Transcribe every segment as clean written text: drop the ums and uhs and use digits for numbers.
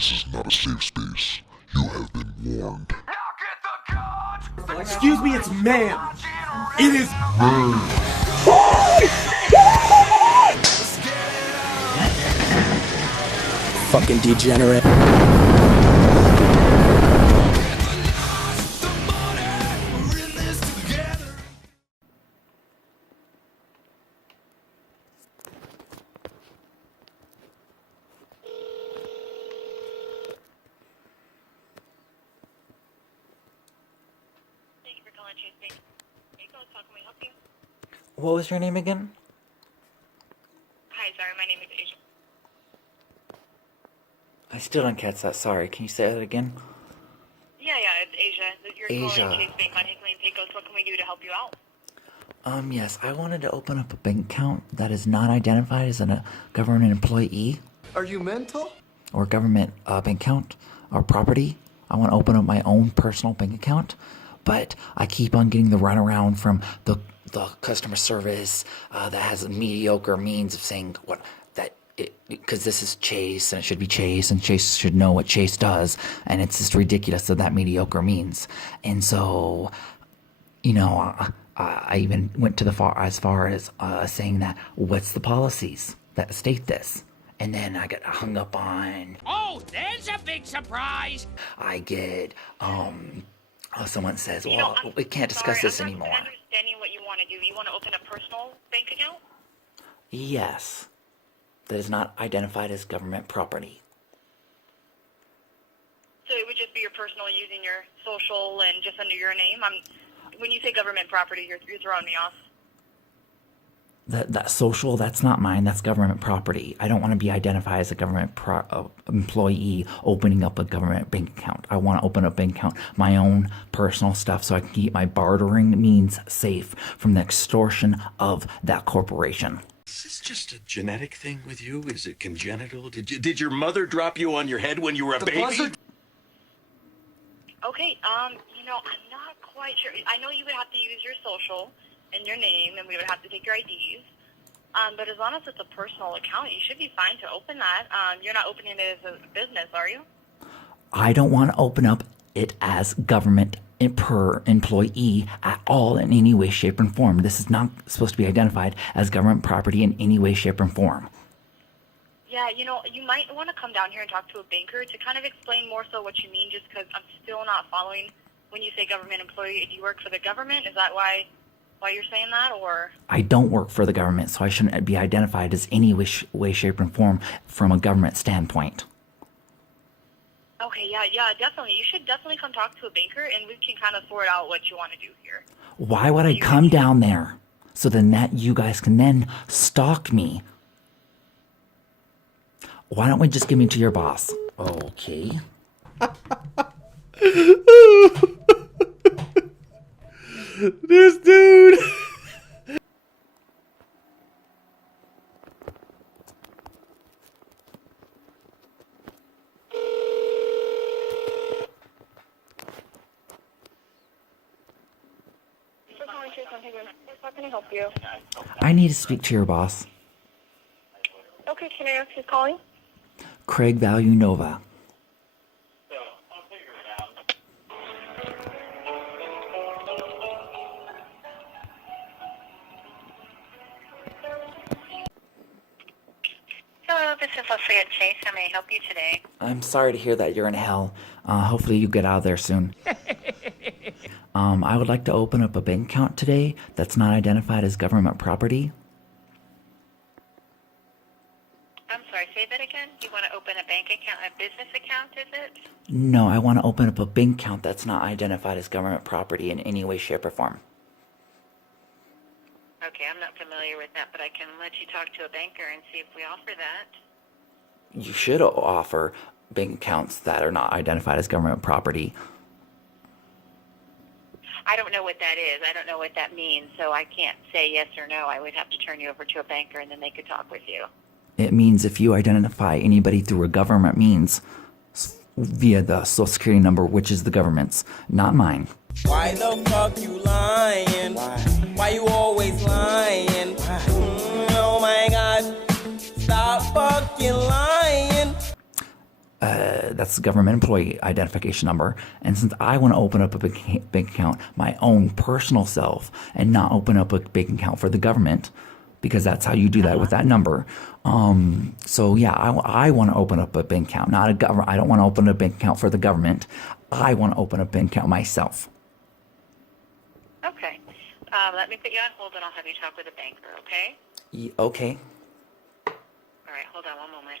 This is not a safe space. You have been warned. Excuse me, it's ma'am. It is fucking degenerate. What was your name again? Hi, sorry, my name is Asia. I still don't catch that. Sorry. Can you say that again? Yeah, it's Asia. You're Asia. calling Chase Bank on Hickley and Pecos. What can we do to help you out? Yes. I wanted to open up a bank account that is not identified as a government employee Are you mental? or government bank account or property. I want to open up my own personal bank account, but I keep on getting the runaround from the customer service that has mediocre means of saying what that because this is Chase and it should be Chase and Chase should know what Chase does, and it's just ridiculous that mediocre means. And so, I even went to as far as saying that what's the policies that state this. And then I get hung up on. Oh, there's a big surprise! I get, someone says, You know, well, we can't discuss this anymore. I'm not understanding what you want to do. You want to open a personal bank account? Yes. That is not identified as government property. So it would just be your personal using your social and just under your name? When you say government property, you're throwing me off. That social, that's not mine. That's government property. I don't want to be identified as a government employee opening up a government bank account. I want to open up a bank account, my own personal stuff, so I can keep my bartering means safe from the extortion of that corporation. Is this just a genetic thing with you? Is it congenital? Did your mother drop you on your head when you were a baby? Okay, I'm not quite sure. I know you would have to use your social and your name, and we would have to take your IDs. But as long as it's a personal account, you should be fine to open that. You're not opening it as a business, are you? I don't want to open up it as government per employee at all in any way, shape, and form. This is not supposed to be identified as government property in any way, shape, and form. Yeah, you might want to come down here and talk to a banker to kind of explain more so what you mean, just because I'm still not following when you say government employee. Do you work for the government? Is that why you're saying that, or? I don't work for the government, so I shouldn't be identified as any way, shape, and form from a government standpoint. Okay, yeah, definitely. You should definitely come talk to a banker, and we can kind of sort out what you want to do here. Why would I come down there? So then that you guys can then stalk me. Why don't we just give me to your boss? Okay. This dude. How can I help you? I need to speak to your boss. Okay, can I ask who's calling? Craig Value Nova. Hello, this is Leslie at Chase. How may I help you today? I'm sorry to hear that you're in hell. Hopefully you get out of there soon. I would like to open up a bank account today that's not identified as government property. I'm sorry, say that again? You want to open a bank account, a business account, is it? No, I want to open up a bank account that's not identified as government property in any way, shape, or form. Okay, I'm not familiar with that, but I can let you talk to a banker and see if we offer that. You should offer bank accounts that are not identified as government property. I don't know what that is. I don't know what that means, so I can't say yes or no. I would have to turn you over to a banker, and then they could talk with you. It means if you identify anybody through a government means via the Social Security number, which is the government's, not mine. Why the fuck you lying? Why you always lying? Oh my god. Stop fucking lying. That's the government employee identification number. And since I want to open up a bank account, my own personal self, and not open up a bank account for the government, because that's how you do that with that number. So yeah, I want to open up a bank account, not a government. I don't want to open a bank account for the government. I want to open a bank account myself. Okay. Let me put you on hold and I'll have you talk with a banker, okay? Okay. All right, hold on one moment.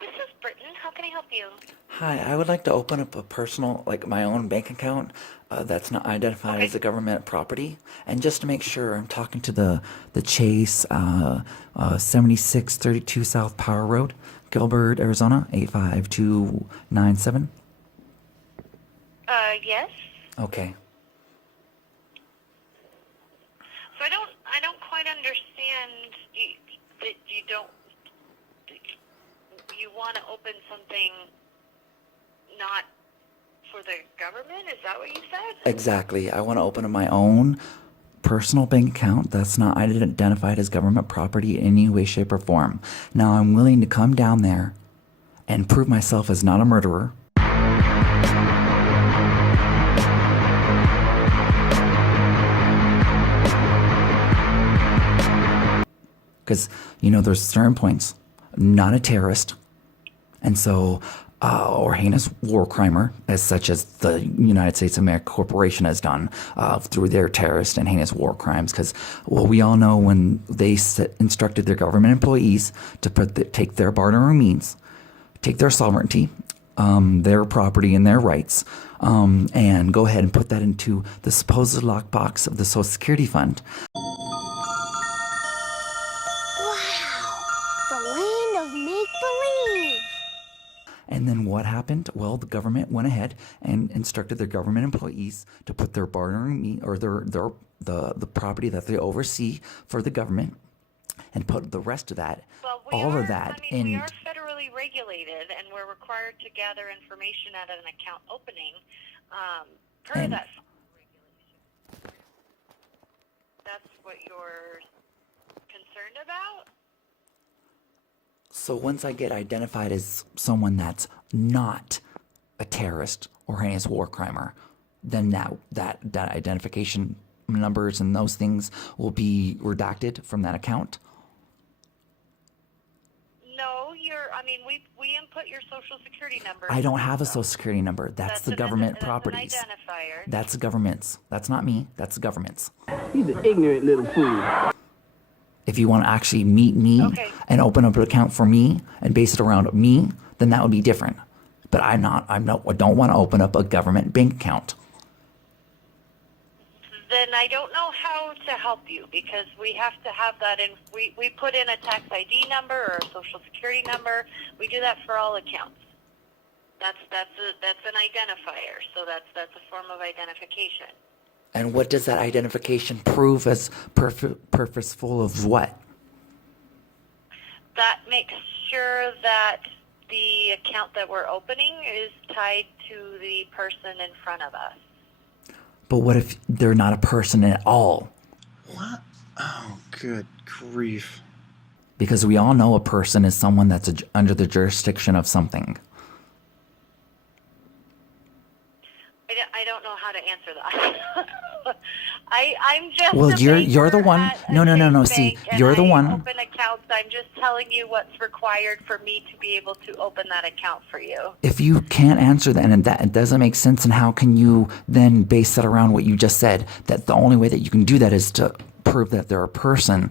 This is Britain. How can I help you? Hi, I would like to open up a personal, like my own bank account that's not identified as a government property. And just to make sure, I'm talking to the Chase 7632 South Power Road, Gilbert, Arizona, 85297. Yes. Okay. So I don't quite understand that you want to open something not for the government? Is that what you said? Exactly. I want to open my own personal bank account that's not identified as government property in any way, shape, or form. Now, I'm willing to come down there and prove myself as not a murderer. Because, there's certain points, not a terrorist, and so, or heinous war crimer, as such as the United States of America Corporation has done through their terrorist and heinous war crimes. Because, well, we all know when they instructed their government employees to take their bartering means, take their sovereignty, their property and their rights, and go ahead and put that into the supposed lockbox of the Social Security Fund. And then what happened? Well, the government went ahead and instructed their government employees to put their bartering or the property that they oversee for the government, and put the rest of that, We are are federally regulated, and we're required to gather information at an account opening per that regulation. That's what you're concerned about? So once I get identified as someone that's not a terrorist or heinous war crimer, then that identification numbers and those things will be redacted from that account. No, we input your social security number. I don't have a social security number. That's the government properties. That's an identifier. That's the government's. That's not me. That's the government's. He's an ignorant little fool. If you want to actually meet me and open up an account for me and base it around me, then that would be different. But I don't want to open up a government bank account. Then I don't know how to help you, because we have to have that in. We put in a tax ID number or a social security number. We do that for all accounts. That's an identifier. So that's a form of identification. And what does that identification prove as purposeful of what? That makes sure that the account that we're opening is tied to the person in front of us. But what if they're not a person at all? What? Oh, good grief. Because we all know a person is someone that's under the jurisdiction of something. I don't know how to answer that. I'm just. Well, you're the one. No. See, you're the one. Open accounts. I'm just telling you what's required for me to be able to open that account for you. If you can't answer that and that it doesn't make sense, and how can you then base that around what you just said? That the only way that you can do that is to prove that they're a person,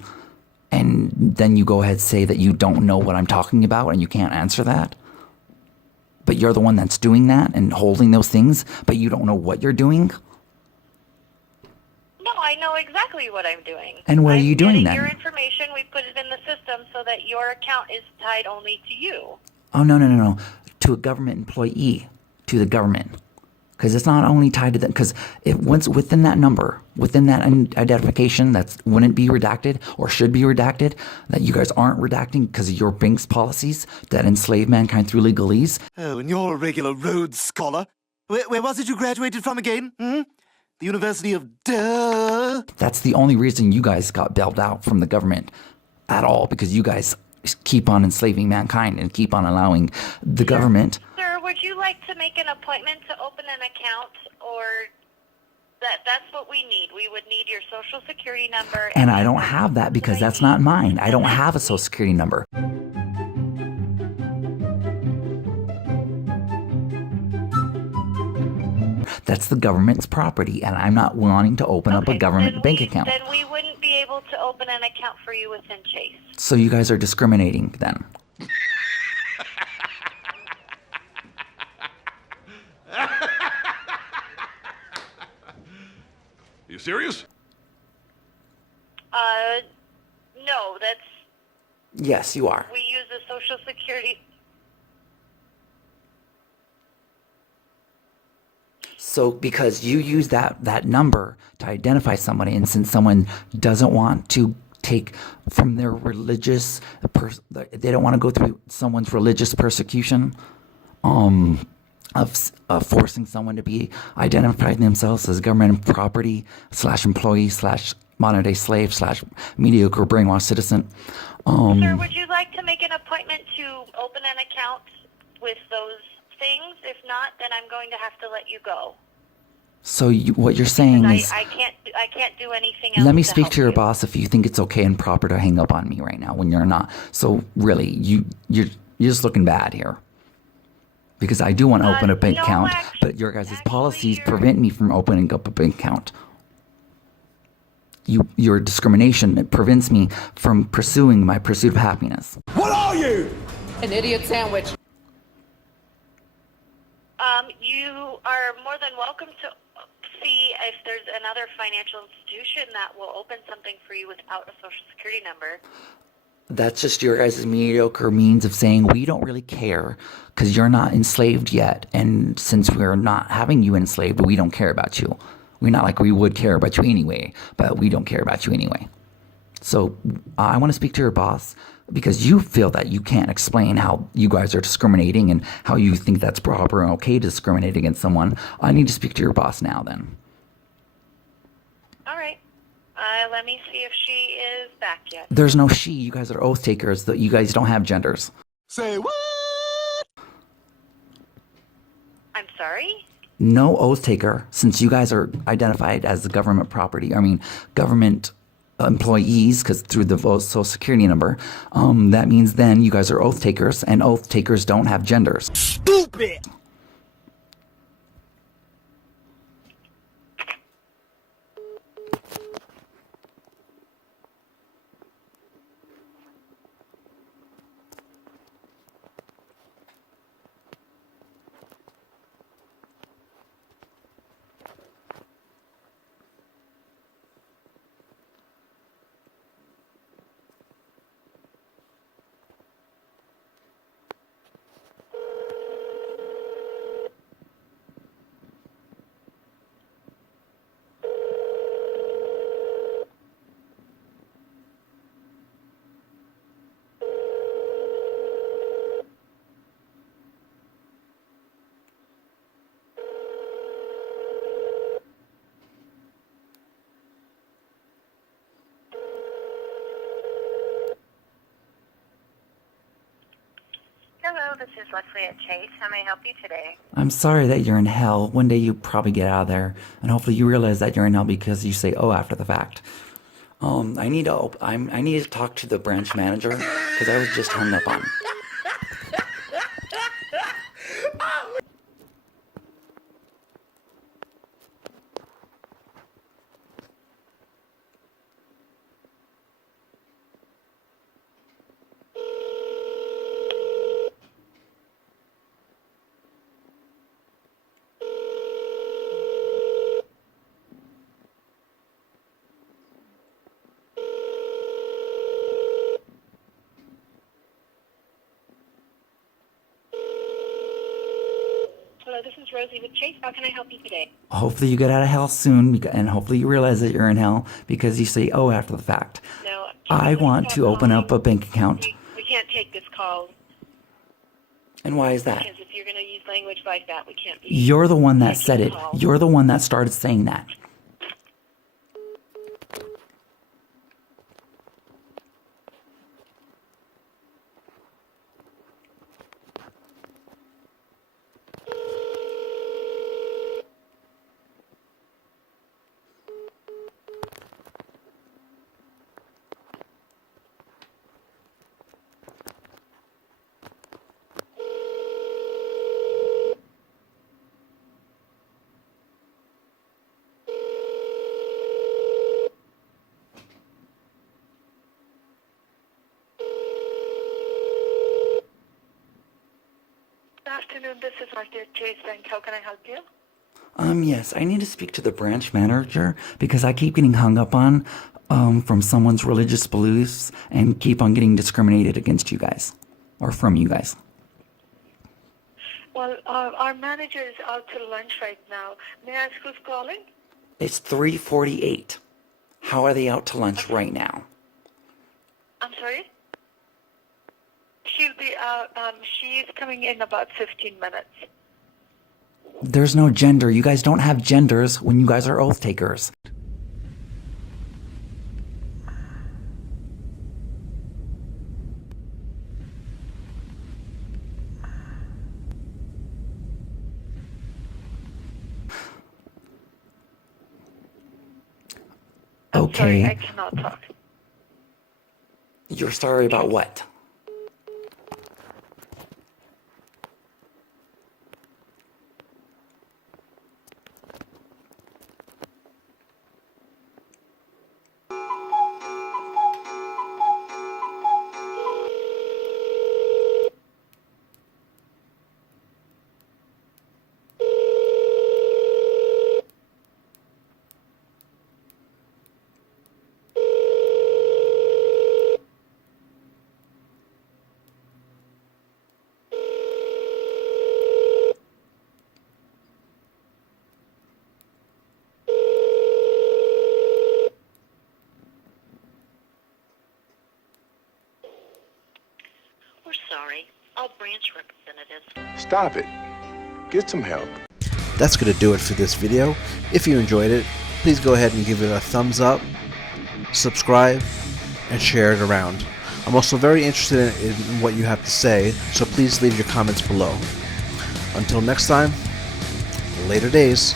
and then you go ahead and say that you don't know what I'm talking about and you can't answer that. But you're the one that's doing that and holding those things, but you don't know what you're doing? No, I know exactly what I'm doing. And what are you doing then? Your information, we put it in the system so that your account is tied only to you. Oh, no. To a government employee. To the government. because it's not only tied to that. Because if once within that number, within that identification, that's wouldn't be redacted or should be redacted, that you guys aren't redacting because of your bank's policies that enslave mankind through legalese. Oh, and you're a regular Rhodes Scholar. Where was it you graduated from again? The University of Duh. That's the only reason you guys got bailed out from the government at all, because you guys keep on enslaving mankind and keep on allowing the government. Sir, would you like to make an appointment to open an account, or that's what we need? We would need your social security number. And I don't have that because that's not mine. I don't have a social security number. That's the government's property, and I'm not wanting to open up a government bank account. Then we wouldn't be able to open an account for you within Chase. So you guys are discriminating then. You serious? No, that's... Yes, you are. We use the social security... So because you use that number to identify somebody, and since someone doesn't want to take from their religious, they don't want to go through someone's religious persecution, of forcing someone to be identifying themselves as government property / employee / modern day slave / mediocre brainwashed citizen. Sir, would you like to make an appointment to open an account with those things? If not, then I'm going to have to let you go. So what you're saying is, I can't do anything else. let me to speak help to your you. boss if you think it's okay and proper to hang up on me right now when you're not. So really, you're just looking bad here. Because I do want to open a bank account, but your guys' policies prevent me from opening up a bank account. Your discrimination, it prevents me from pursuing my pursuit of happiness. What are you? An idiot sandwich. You are more than welcome to see if there's another financial institution that will open something for you without a social security number. That's just your guys' mediocre means of saying we don't really care because you're not enslaved yet. And since we're not having you enslaved, we don't care about you. We're not like we would care about you anyway, but we don't care about you anyway. So I want to speak to your boss because you feel that you can't explain how you guys are discriminating and how you think that's proper and okay to discriminate against someone. I need to speak to your boss now then. All right. Let me see if she is back yet. There's no she. You guys are oath takers. You guys don't have genders. Say what? I'm sorry? No oath taker, since you guys are identified as the government property. Government employees, because through the social security number, that means then you guys are oath takers, and oath takers don't have genders. Stupid! Hello, this is Leslie at Chase. How may I help you today? I'm sorry that you're in hell. One day you probably get out of there, and hopefully you realize that you're in hell because you say "oh" after the fact. I need to talk to the branch manager because I was just hung up on. this is Rosie with Chase. How can I help you today? Hopefully you get out of hell soon, and hopefully you realize that you're in hell because you say, oh, after the fact. No. I want to open up a bank account. We can't take this call. And why is that? Because if you're going to use language like that, we can't be. You're the one that taking said it. calls. You're the one that started saying that. Good afternoon. This is Marcia at Chase Bank. How can I help you? Yes, I need to speak to the branch manager because I keep getting hung up on from someone's religious beliefs and keep on getting discriminated against you guys or from you guys. Well, our manager is out to lunch right now. May I ask who's calling? It's 3:48. How are they out to lunch right now? I'm sorry? She'll be out. She's coming in about 15 minutes. There's no gender. You guys don't have genders when you guys are oath takers. I'm sorry, I Okay. cannot talk. You're sorry about what? We're sorry. All branch representatives. Stop it. Get some help. That's going to do it for this video. If you enjoyed it, please go ahead and give it a thumbs up, subscribe, and share it around. I'm also very interested in what you have to say, so please leave your comments below. Until next time, later days.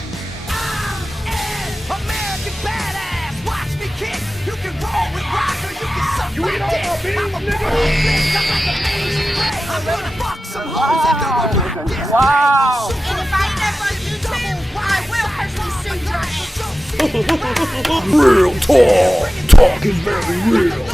American badass, watch me kick. You can roll with rock or you can suck You my ain't all dick. my business, I'm a nigga. bad bitch, I'm like amazing grace. I'm gonna fuck some hoes and do a rap this Wow. And if I never double, I will personally sing your Real talk. Talk is very real.